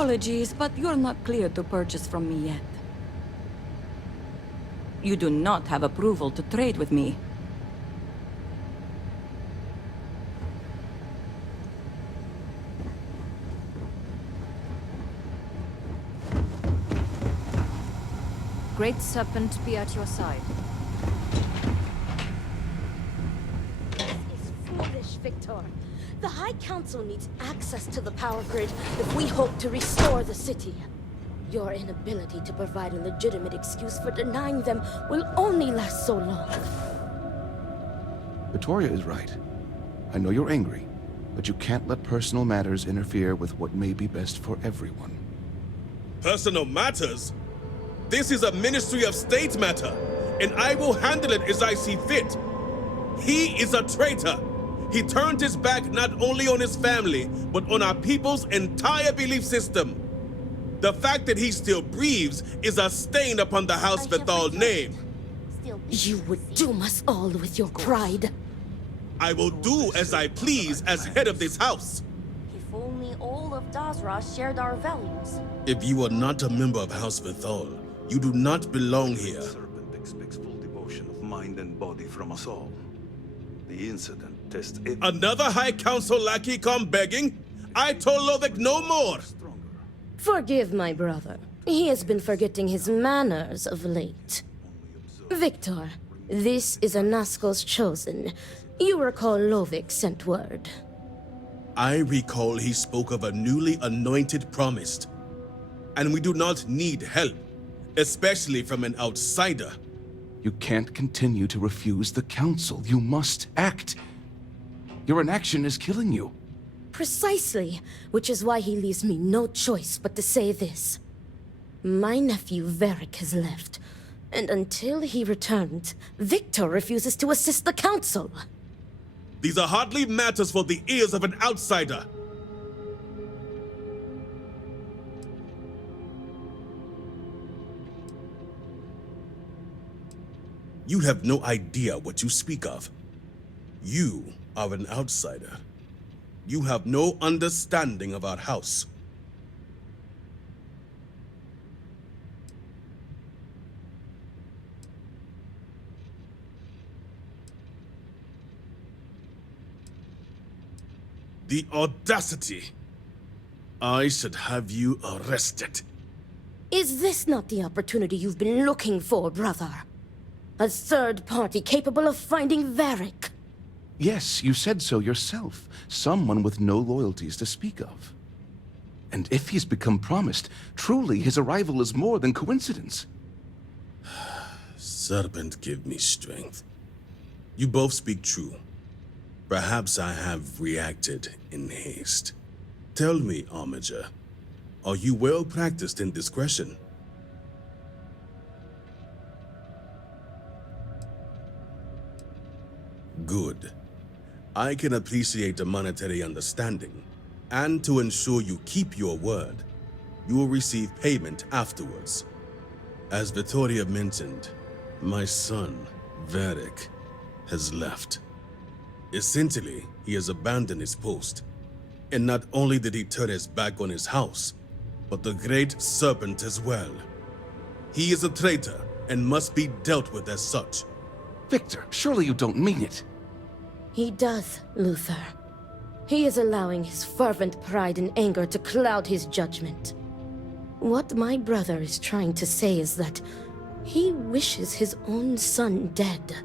Apologies, but you're not cleared to purchase from me yet. You do not have approval to trade with me. Great Serpent be at your side. This is foolish, Victor. The High Council needs access to the power grid if we hope to restore the city. Your inability to provide a legitimate excuse for denying them will only last so long. Victoria is right. I know you're angry, but you can't let personal matters interfere with what may be best for everyone. Personal matters? This is a Ministry of State matter, and I will handle it as I see fit. He is a traitor. He turned his back not only on his family, but on our people's entire belief system. The fact that he still breathes is a stain upon the House Vethal name. You would doom us all with your pride. I will do as I please as head of this house. If only all of Dazra shared our values. If you are not a member of House Vethal, you do not belong here. Serpent expects full devotion of mind and body from us all. The incident tests it. Another High Council lackey come begging? I told Lovick no more. Forgive my brother. He has been forgetting his manners of late. Victor, this is Anaskel's chosen. You recall Lovick sent word. I recall he spoke of a newly anointed promised. And we do not need help, especially from an outsider. You can't continue to refuse the council. You must act. Your inaction is killing you. Precisely, which is why he leaves me no choice but to say this. My nephew Varric has left, and until he returns, Victor refuses to assist the council. These are hardly matters for the ears of an outsider. You have no idea what you speak of. You are an outsider. You have no understanding of our house. The audacity! I should have you arrested. Is this not the opportunity you've been looking for, brother? A third party capable of finding Varric? Yes, you said so yourself. Someone with no loyalties to speak of. And if he's become promised, truly his arrival is more than coincidence. Serpent, give me strength. You both speak true. Perhaps I have reacted in haste. Tell me, Armiger, are you well practiced in discretion? Good. I can appreciate the monetary understanding, and to ensure you keep your word, you will receive payment afterwards. As Vittoria mentioned, my son, Varric, has left. Essentially, he has abandoned his post. And not only did he turn his back on his house, but the Great Serpent as well. He is a traitor and must be dealt with as such. Victor, surely you don't mean it. He does, Luther. He is allowing his fervent pride and anger to cloud his judgment. What my brother is trying to say is that he wishes his own son dead.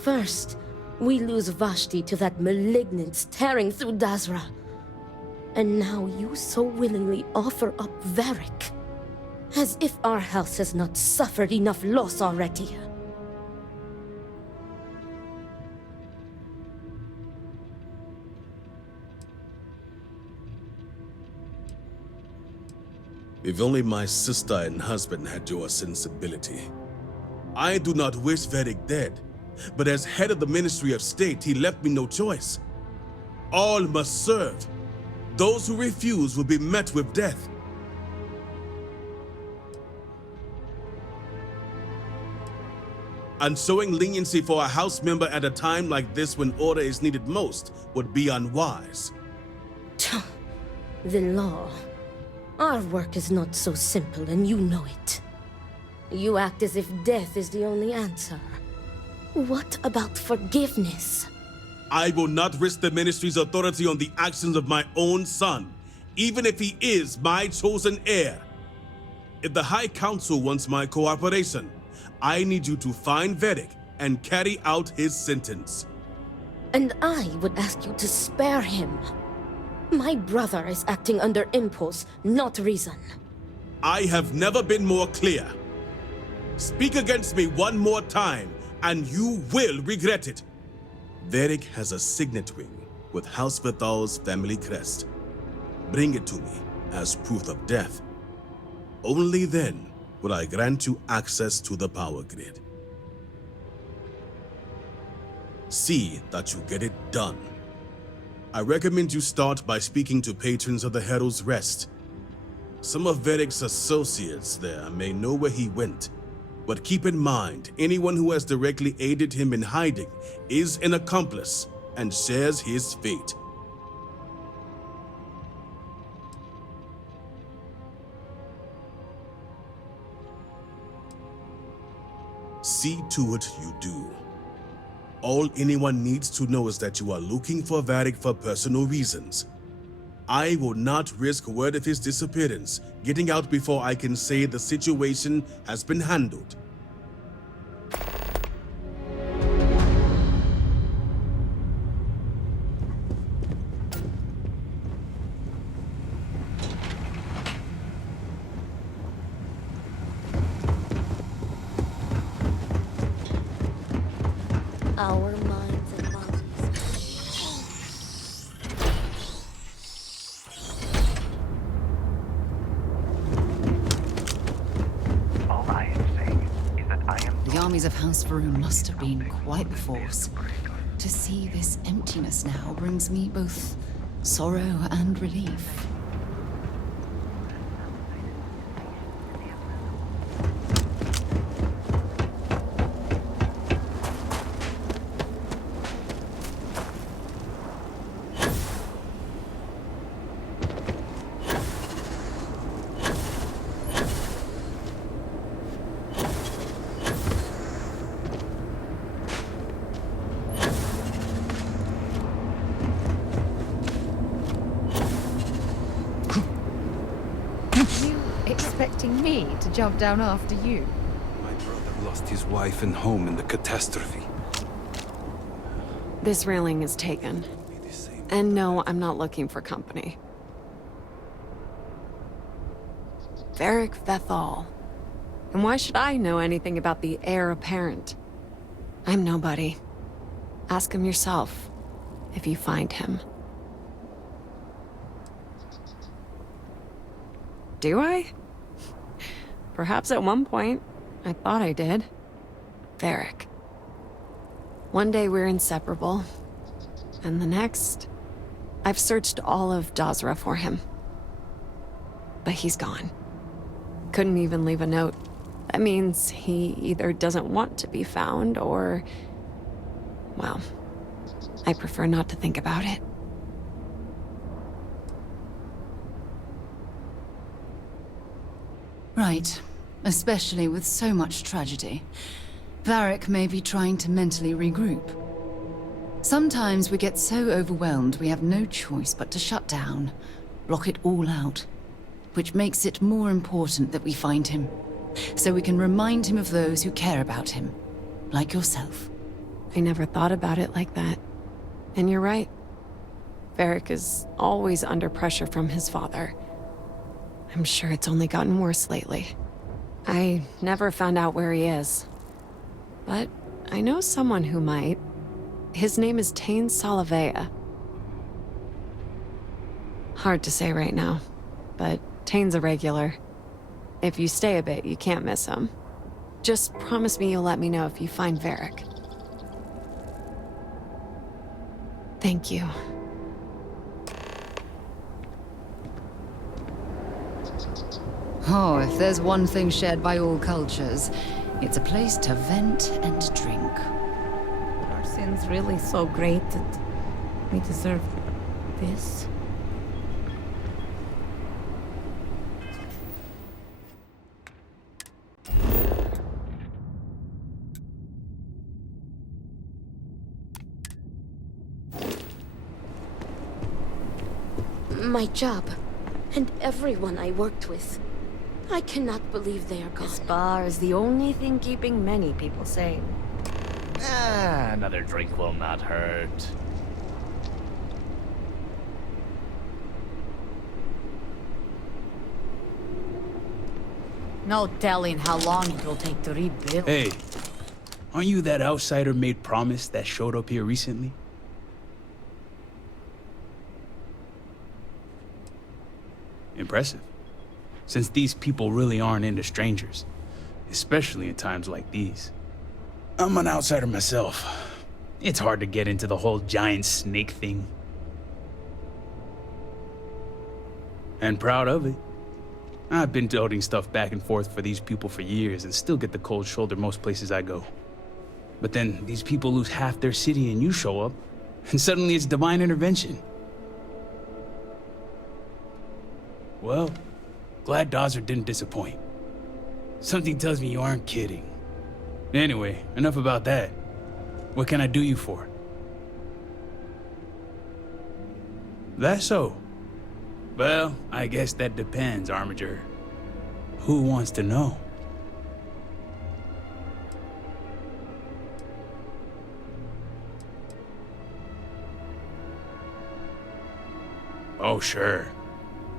First, we lose Vashti to that malignance tearing through Dazra. And now you so willingly offer up Varric. As if our house has not suffered enough loss already. If only my sister and husband had your sensibility. I do not wish Varric dead, but as head of the Ministry of State, he left me no choice. All must serve. Those who refuse will be met with death. And showing leniency for a house member at a time like this when order is needed most would be unwise. The law. Our work is not so simple, and you know it. You act as if death is the only answer. What about forgiveness? I will not risk the Ministry's authority on the actions of my own son, even if he is my chosen heir. If the High Council wants my cooperation, I need you to find Varric and carry out his sentence. And I would ask you to spare him. My brother is acting under impulse, not reason. I have never been more clear. Speak against me one more time, and you will regret it. Varric has a signet ring with House Vithal's family crest. Bring it to me as proof of death. Only then will I grant you access to the power grid. See that you get it done. I recommend you start by speaking to patrons of the Herald's Rest. Some of Varric's associates there may know where he went, but keep in mind, anyone who has directly aided him in hiding is an accomplice and shares his fate. See to it you do. All anyone needs to know is that you are looking for Varric for personal reasons. I will not risk word of his disappearance getting out before I can say the situation has been handled. Our minds and bodies. All I am saying is that I am The armies of House Varun must have been quite the force. To see this emptiness now brings me both sorrow and relief. Expecting me to jump down after you? My brother lost his wife and home in the catastrophe. This railing is taken. Be the same. And no, I'm not looking for company. Varric Vethal. And why should I know anything about the heir apparent? I'm nobody. Ask him yourself, if you find him. Do I? Perhaps at one point, I thought I did. Varric. One day we're inseparable, and the next, I've searched all of Dazra for him. But he's gone. Couldn't even leave a note. That means he either doesn't want to be found or... well, I prefer not to think about it. Right. Especially with so much tragedy. Varric may be trying to mentally regroup. Sometimes we get so overwhelmed we have no choice but to shut down, block it all out, which makes it more important that we find him, so we can remind him of those who care about him, like yourself. I never thought about it like that. And you're right. Varric is always under pressure from his father. I'm sure it's only gotten worse lately. I never found out where he is. But I know someone who might. His name is Tain Salavea. Hard to say right now, but Tain's a regular. If you stay a bit, you can't miss him. Just promise me you'll let me know if you find Varric. Thank you. Oh, if there's one thing shared by all cultures, it's a place to vent and drink. Are sins really so great that we deserve this? my job, and everyone I worked with. I cannot believe they are gone. This bar is the only thing keeping many people sane. Another drink will not hurt. No telling how long it'll take to rebuild. Hey, aren't you that outsider made promise that showed up here recently? Impressive. Since these people really aren't into strangers, especially in times like these. I'm an outsider myself. It's hard to get into the whole giant snake thing. And proud of it. I've been toting stuff back and forth for these people for years and still get the cold shoulder most places I go. But then these people lose half their city and you show up, and suddenly it's divine intervention. Well, glad Dazra didn't disappoint. Something tells me you aren't kidding. Anyway, enough about that. What can I do you for? That's so. Well, I guess that depends, Armiger. Who wants to know? Oh, sure.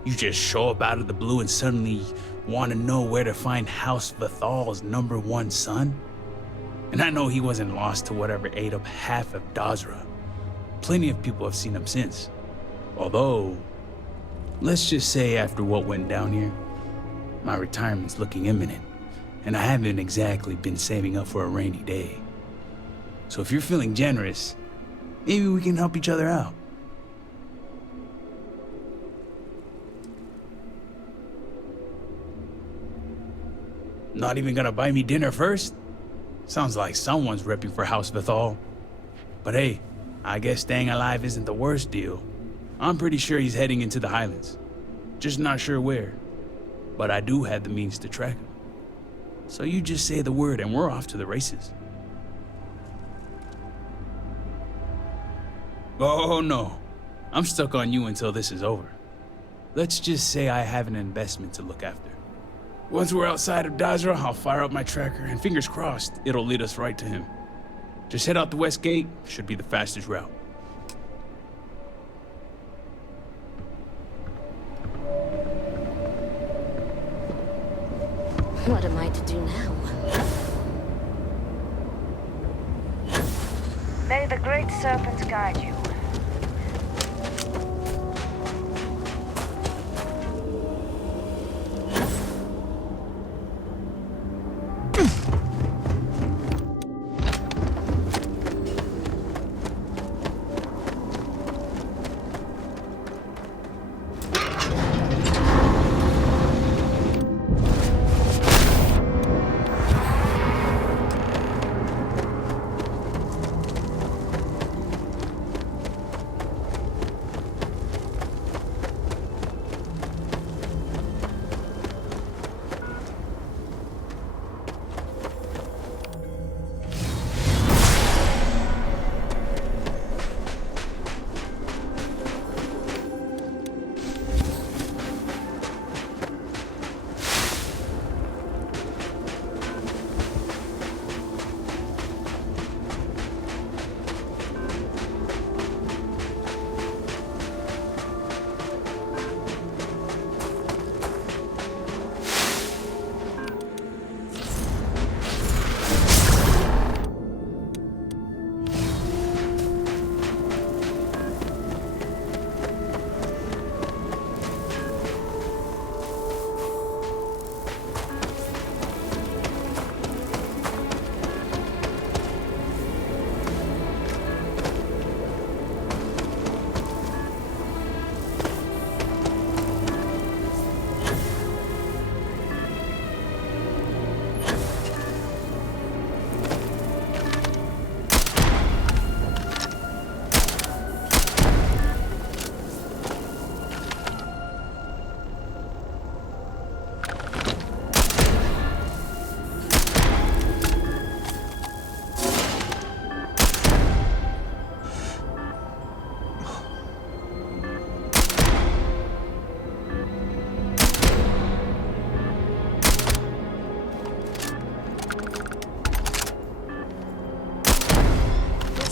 You just show up out of the blue and suddenly want to know where to find House Vathal's #1 son? And I know he wasn't lost to whatever ate up half of Dazra. Plenty of people have seen him since. Although, let's just say after what went down here, my retirement's looking imminent, and I haven't exactly been saving up for a rainy day. So if you're feeling generous, maybe we can help each other out. Not even gonna buy me dinner first? Sounds like someone's repping for House Vathal. But hey, I guess staying alive isn't the worst deal. I'm pretty sure he's heading into the Highlands. Just not sure where. But I do have the means to track him. So you just say the word and we're off to the races. Oh no, I'm stuck on you until this is over. Let's just say I have an investment to look after. Once we're outside of Dazra, I'll fire up my tracker, and fingers crossed, it'll lead us right to him. Just head out the west gate, should be the fastest route. What am I to do now? May the Great Serpent guide you.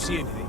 see anything?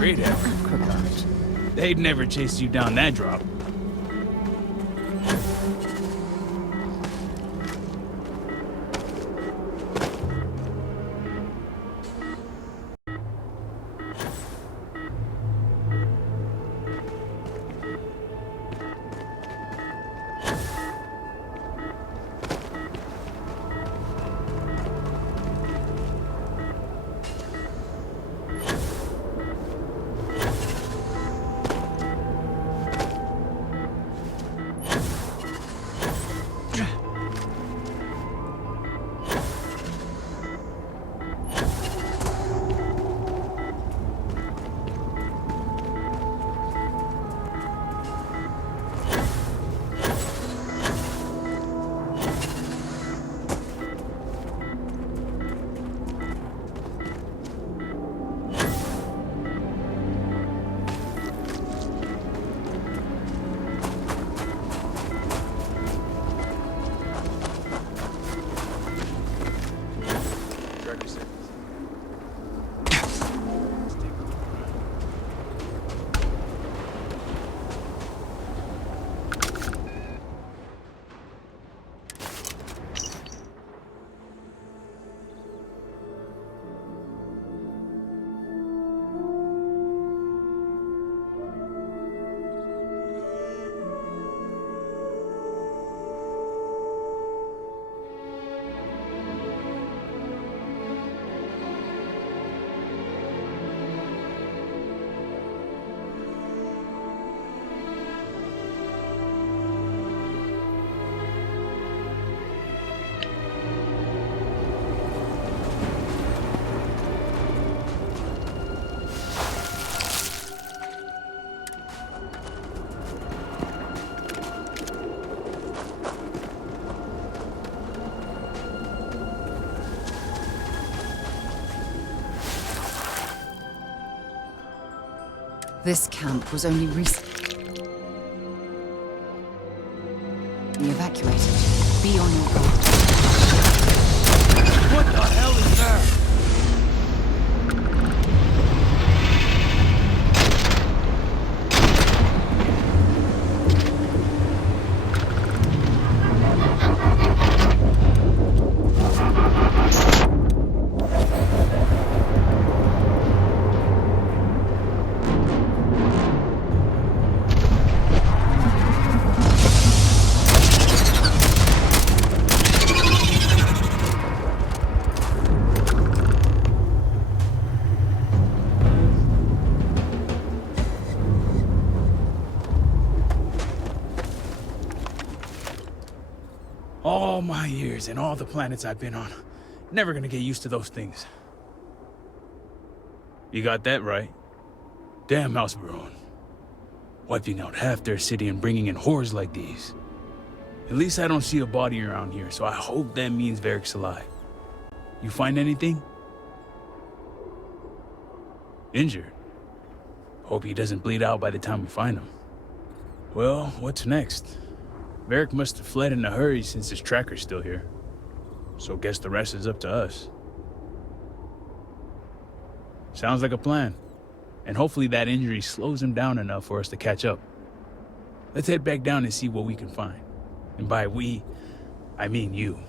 Great effort. They'd never chase you down that drop. This camp was only recently evacuated. Be on your guard. What the hell is that? All my years and all the planets I've been on, never gonna get used to those things. You got that right. Damn House Baron. Wiping out half their city and bringing in horrors like these. At least I don't see a body around here, so I hope that means Varric's alive. You find anything? Injured? Hope he doesn't bleed out by the time we find him. Well, what's next? Varric must have fled in a hurry since his tracker's still here. So guess the rest is up to us. Sounds like a plan. And hopefully that injury slows him down enough for us to catch up. Let's head back down and see what we can find. And by we, I mean you.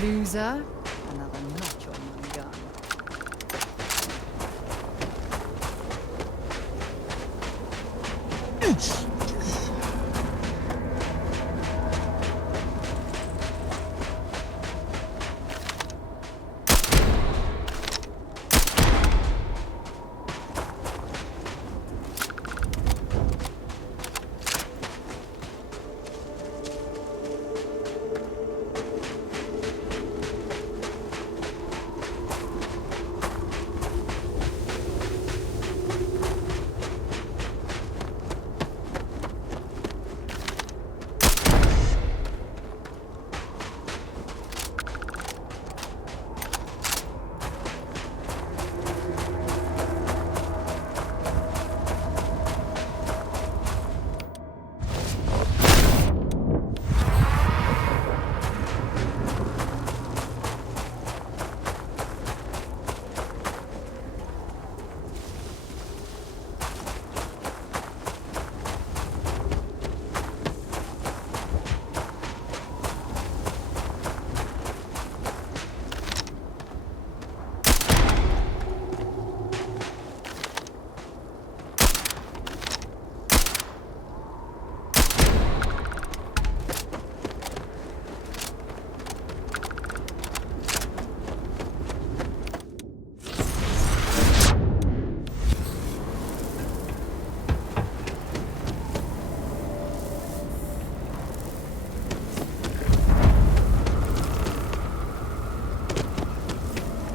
Loser. Another notch on my gun.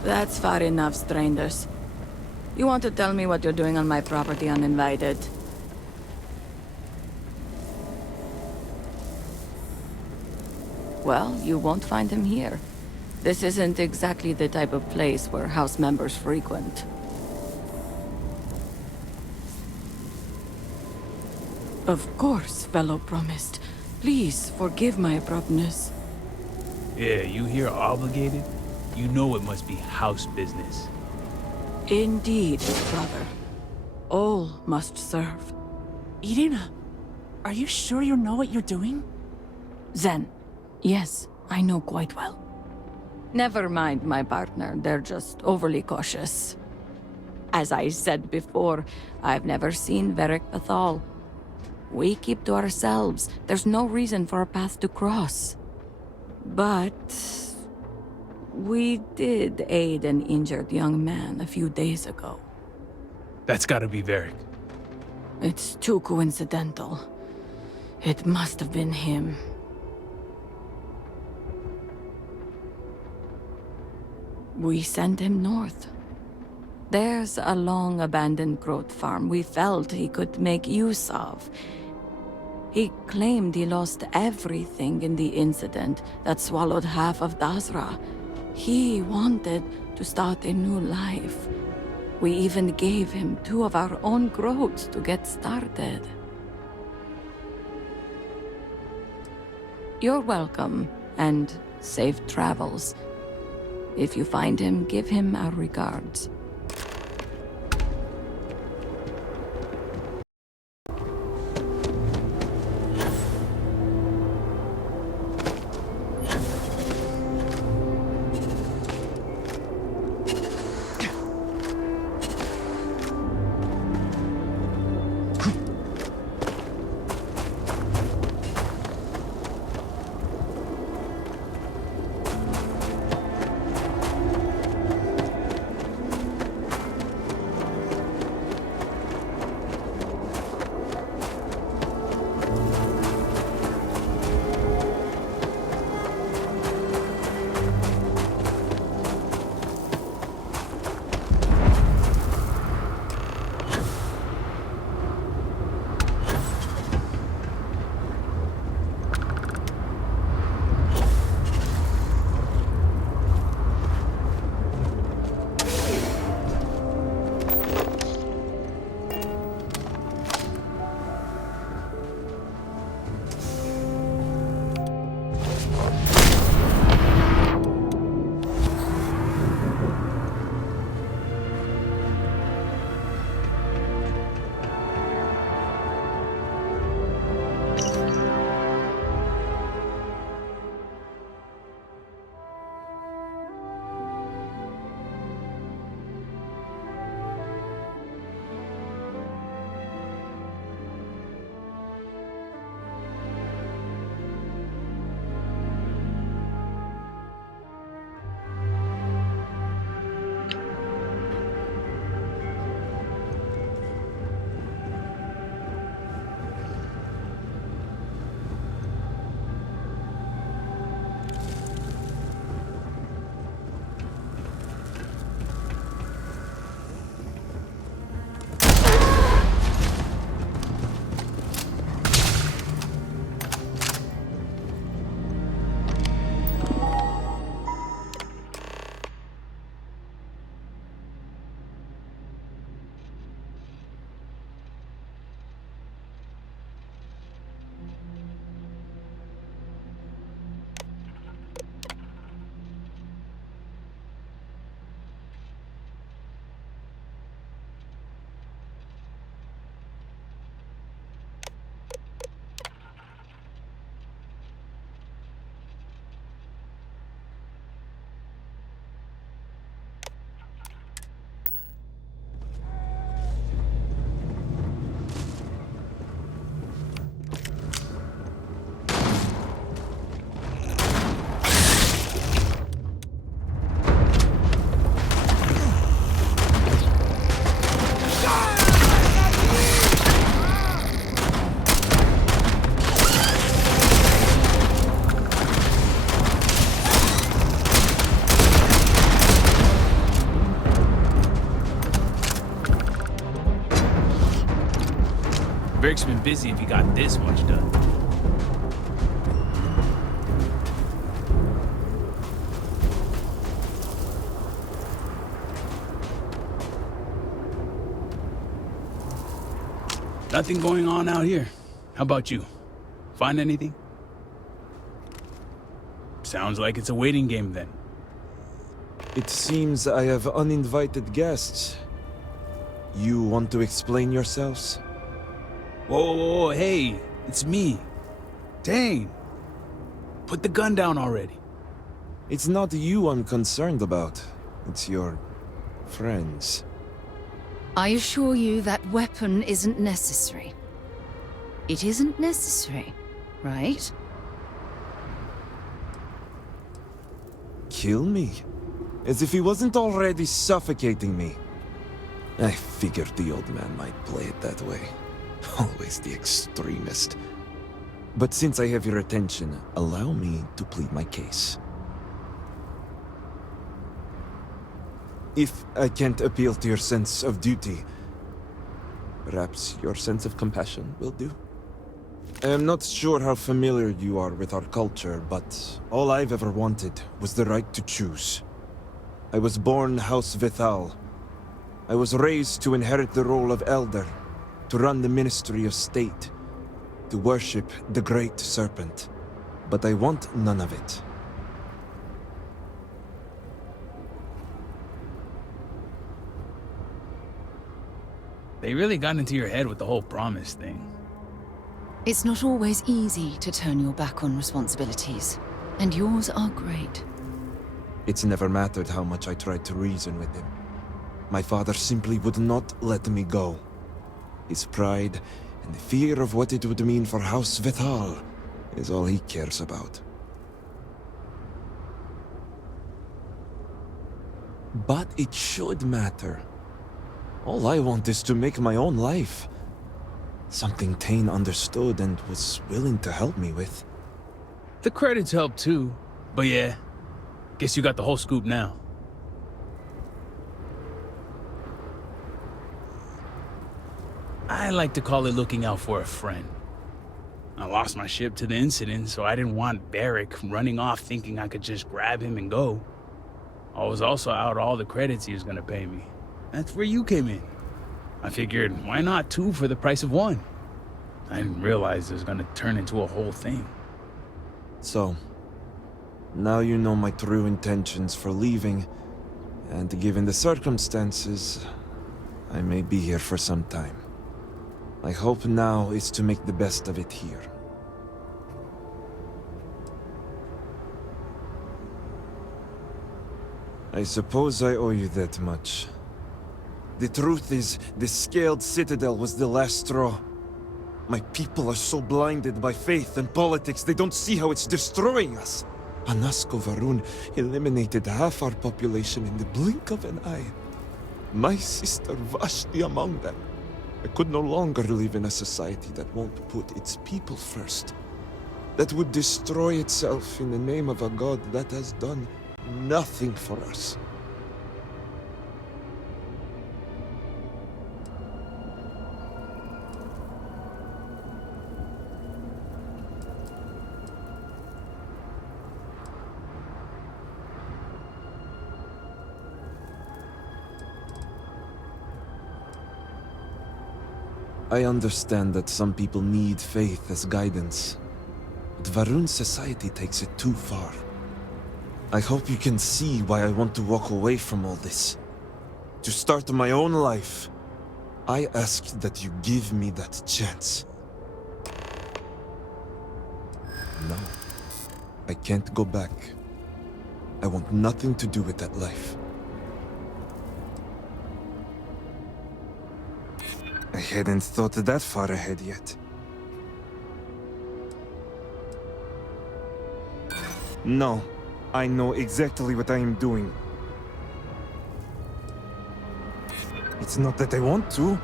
That's far enough, strangers. You want to tell me what you're doing on my property uninvited? Well, you won't find him here. This isn't exactly the type of place where house members frequent. Of course, fellow promised. Please forgive my abruptness. Yeah, you here obligated? You know it must be house business. Indeed, brother. All must serve. Irina, are you sure you know what you're doing? Zen. Yes, I know quite well. Never mind my partner, they're just overly cautious. As I said before, I've never seen Varric Athol. We keep to ourselves. There's no reason for a path to cross. But we did aid an injured young man a few days ago. That's gotta be Varric. It's too coincidental. It must have been him. We sent him north. There's a long-abandoned growth farm we felt he could make use of. He claimed he lost everything in the incident that swallowed half of Dazra. He wanted to start a new life. We even gave him 2 of our own growths to get started. You're welcome, and safe travels. If you find him, give him our regards. Varric's been busy if he got this much done. Nothing going on out here. How about you? Find anything? Sounds like it's a waiting game then. It seems I have uninvited guests. You want to explain yourselves? Whoa, hey, it's me. Dang. Put the gun down already. It's not you I'm concerned about. It's your friends. I assure you that weapon isn't necessary. It isn't necessary, right? Kill me? As if he wasn't already suffocating me. I figured the old man might play it that way. Always the extremist. But since I have your attention, allow me to plead my case. If I can't appeal to your sense of duty, perhaps your sense of compassion will do. I am not sure how familiar you are with our culture, but all I've ever wanted was the right to choose. I was born House Vithal. I was raised to inherit the role of Elder, to run the Ministry of State, to worship the Great Serpent. But I want none of it. They really got into your head with the whole promise thing. It's not always easy to turn your back on responsibilities, and yours are great. It's never mattered how much I tried to reason with him. My father simply would not let me go. His pride and the fear of what it would mean for House Vithal is all he cares about. But it should matter. All I want is to make my own life. Something Tane understood and was willing to help me with. The credits help too, but yeah, guess you got the whole scoop now. I like to call it looking out for a friend. I lost my ship to the incident, so I didn't want Barrick running off thinking I could just grab him and go. I was also out all the credits he was gonna pay me. That's where you came in. I figured, why not two for the price of one? I didn't realize it was gonna turn into a whole thing. So, now you know my true intentions for leaving, and given the circumstances, I may be here for some time. My hope now is to make the best of it here. I suppose I owe you that much. The truth is, the Scaled Citadel was the last straw. My people are so blinded by faith and politics, they don't see how it's destroying us. Anasko Varun eliminated half our population in the blink of an eye. My sister Vashti among them. I could no longer live in a society that won't put its people first. That would destroy itself in the name of a god that has done nothing for us. I understand that some people need faith as guidance, but Varun's society takes it too far. I hope you can see why I want to walk away from all this. To start my own life. I ask that you give me that chance. No, I can't go back. I want nothing to do with that life. I hadn't thought that far ahead yet. No, I know exactly what I am doing. It's not that I want to.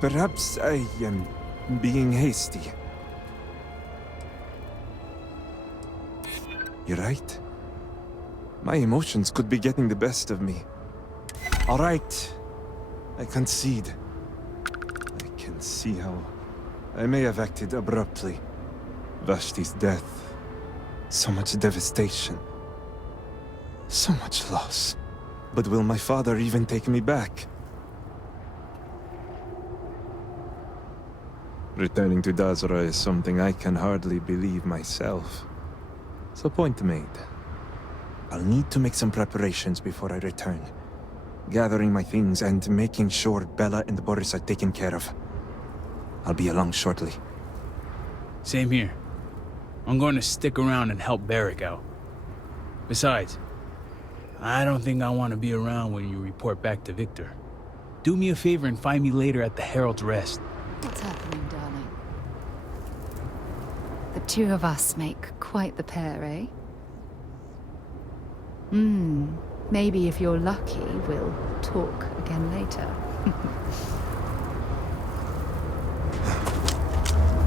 Perhaps I am being hasty. You're right. My emotions could be getting the best of me. All right. I concede. I can see how I may have acted abruptly. Vashti's death. So much devastation. So much loss. But will my father even take me back? Returning to Dazra is something I can hardly believe myself. So point made. I'll need to make some preparations before I return. Gathering my things and making sure Bella and Boris are taken care of. I'll be along shortly. Same here. I'm going to stick around and help Barrick out. Besides, I don't think I want to be around when you report back to Victor. do me a favor and find me later at the Herald's Rest. What's happening, darling? The two of us make quite the pair, eh? Maybe if you're lucky, we'll talk again later.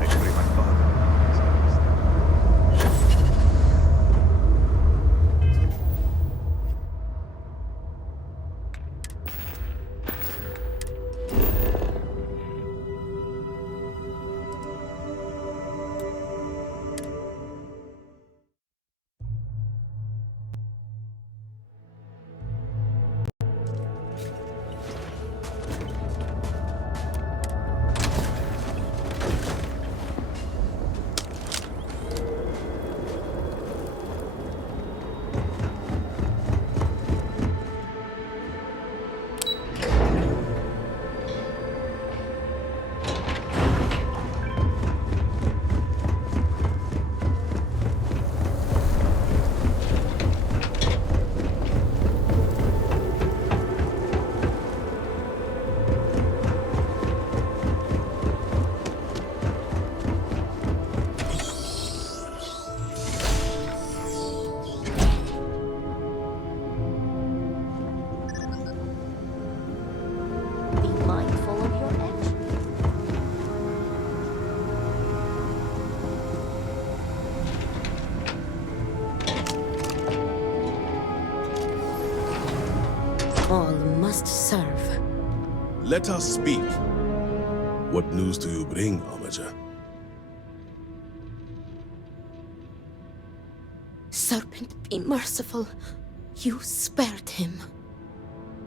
Actually, my father. Be mindful of your actions. All must serve. Let us speak. What news do you bring, Armiger? Serpent, be merciful. You spared him.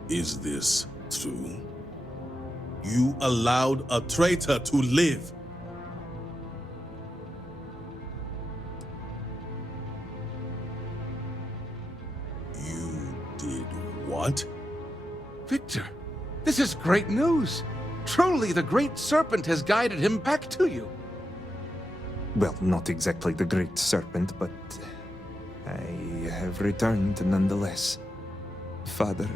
Is this true? You allowed a traitor to live. You did what? Victor, this is great news. Truly, the Great Serpent has guided him back to you. Well, not exactly the Great Serpent, but I have returned nonetheless. Father,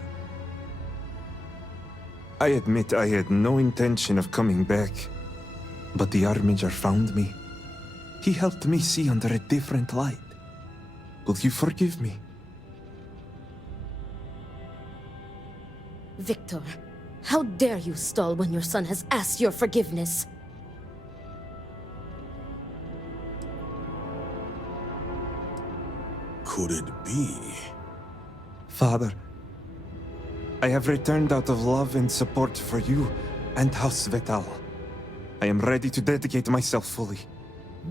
I admit I had no intention of coming back, but the Armiger found me. He helped me see under a different light. Will you forgive me? Victor, how dare you stall when your son has asked your forgiveness? Could it be? Father, I have returned out of love and support for you and House Vetal. I am ready to dedicate myself fully.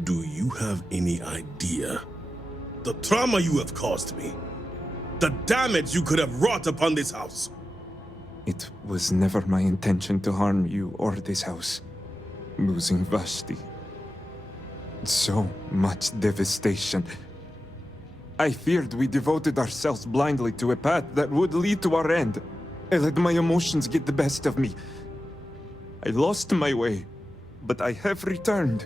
Do you have any idea the trauma you have caused me? The damage you could have wrought upon this house? It was never my intention to harm you or this house. Losing Vashti. So much devastation. I feared we devoted ourselves blindly to a path that would lead to our end. I let my emotions get the best of me. I lost my way, but I have returned.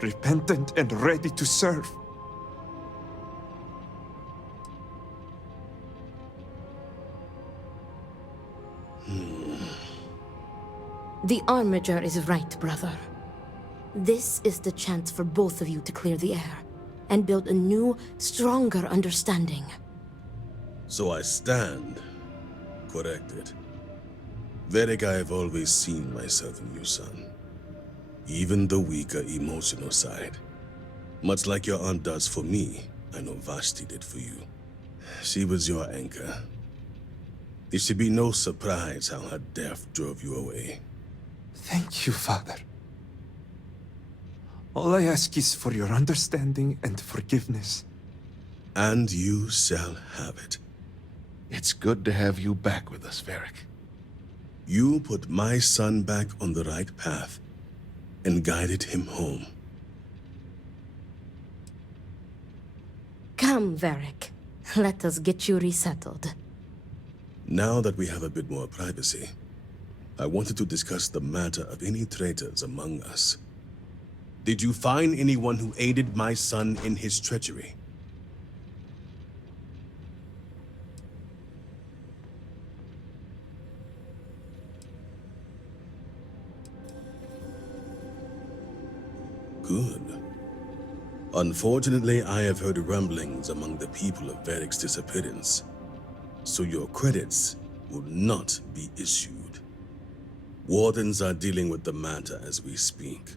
Repentant and ready to serve. The Armiger is right, brother. This is the chance for both of you to clear the air and build a new, stronger understanding. So I stand corrected. Varric, I have always seen myself in you, son. Even the weaker emotional side. Much like your aunt does for me, I know Vashti did for you. She was your anchor. It should be no surprise how her death drove you away. Thank you, Father. All I ask is for your understanding and forgiveness. And you shall have it. It's good to have you back with us, Varric. You put my son back on the right path and guided him home. Come, Varric. Let us get you resettled. Now that we have a bit more privacy, I wanted to discuss the matter of any traitors among us. Did you find anyone who aided my son in his treachery? Good. Unfortunately, I have heard rumblings among the people of Varric's disappearance, so your credits will not be issued. Wardens are dealing with the matter as we speak.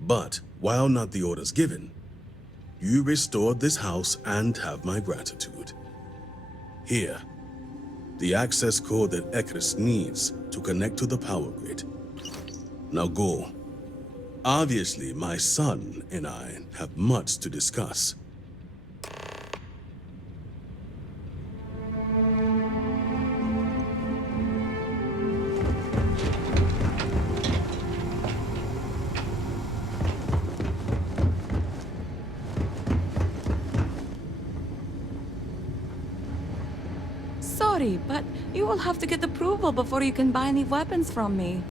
But, while not the orders given, you restored this house and have my gratitude. Here, the access code that Ekris needs to connect to the power grid. Now go. Obviously, my son and I have much to discuss. Sorry, but you will have to get approval before you can buy any weapons from me.